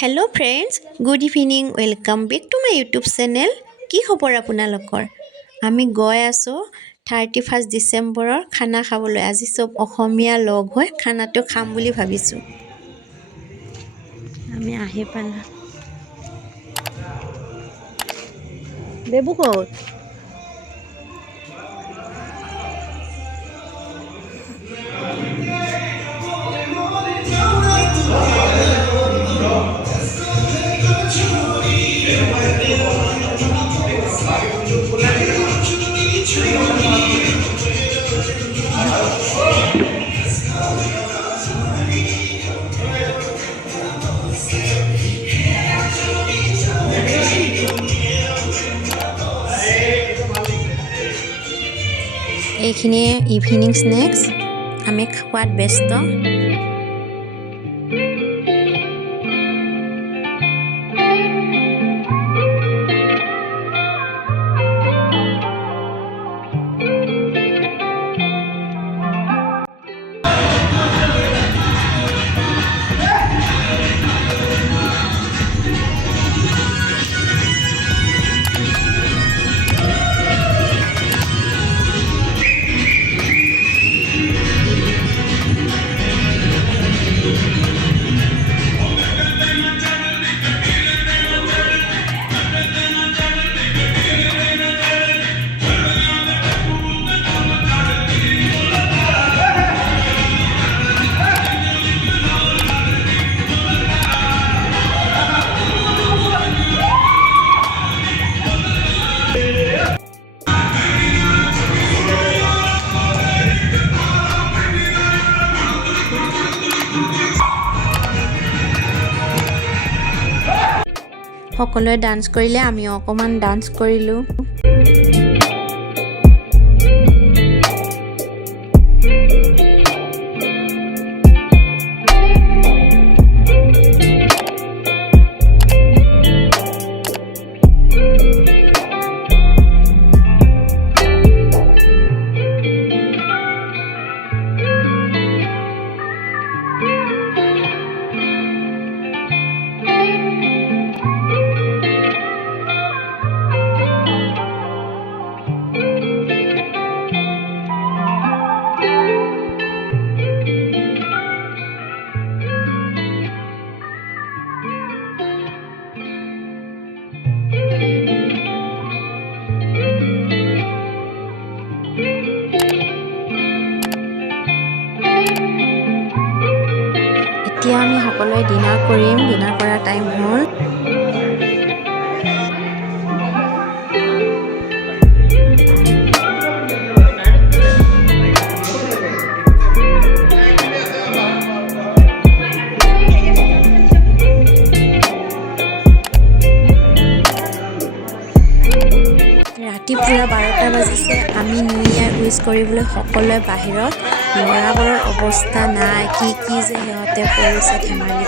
Hello' friends, good evening. Welcome back to my YouTube channel. কি খবৰ আপোনালোকৰ? আমি গৈ আছোঁ 31 ডিচেম্বৰৰ খানা খাবলৈ। আজি চব অসমীয়া লগ হৈ খানাটো খাম বুলি ভাবিছোঁ। আমি আহি পালোঁ। বেবু ক'ত? এইখিনিয়ে ইভিনিং স্নেক্স। আমি খোৱাত ব্যস্ত। সকলোৱে ডান্স কৰিলে, আমিও অকণমান ডান্স কৰিলোঁ। এতিয়া আমি সকলোৱে ডিনাৰ কৰিম। ডিনাৰ কৰাৰ টাইম হ'ল। ৰাতি পুৰা 12টা বাজিছে। আমি নিউ ইয়েৰ উইচ কৰিবলৈ সকলোৱে বাহিৰত। ল'ৰাবোৰৰ অৱস্থা নাই, কি যে সিহঁতে কৰিছে ধেমালি